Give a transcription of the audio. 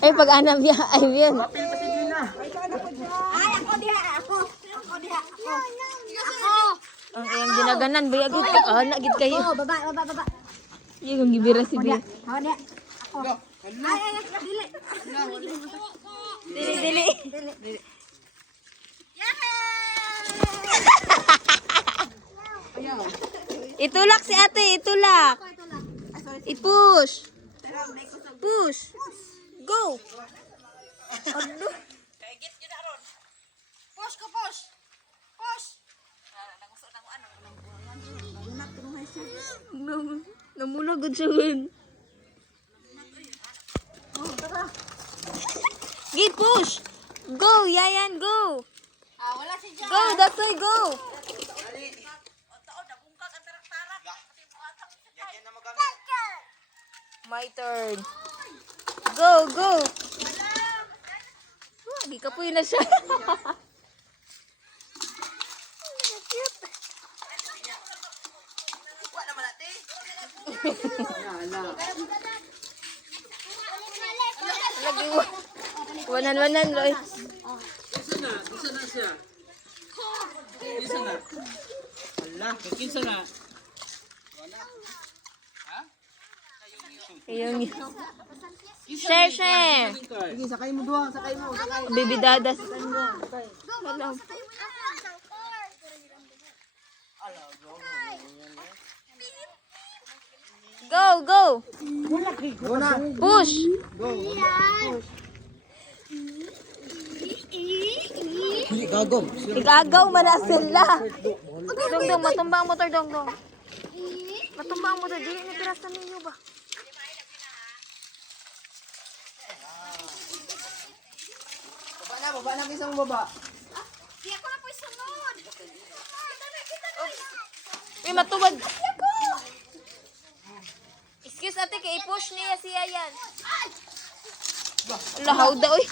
Ay, pag-anam niya. Ay, yun. Ay, ako diha, ako. Ako diha, ako. Ako. Ang iyang ginaganan. Bayagod ka. Ah, nagit kayo. Oh, baba. Yung gibira si Bea. Ako diha. Ako. Ay, dili. Dili. Itulak si ate, itulak. I-push. Push. Go. Ano? Push ko, push. Push. Namulagod siya yun. Gid push. Go, Yayan, go. Wala si Jan. Go, that's way, go. My turn. Go, go. Di ka po yun na siya. Lagi wanan, Loy. Isa na siya. Isa na. Wala, kinsa na. Ayun. Share. Sige, sakay mo doon, sakay mo. Baby dadas. Go. Go na. Push. Hindi gagom. Igagaw man na sila. Dong, matumbang motor, dong. Matumbang motor, dili ni piras na ninyo ba? Baba na isang baba. Di ako na po sunod. Uy, matubad. Excuse ate, kay i-push niya si Yayan. Lahaw da, uy.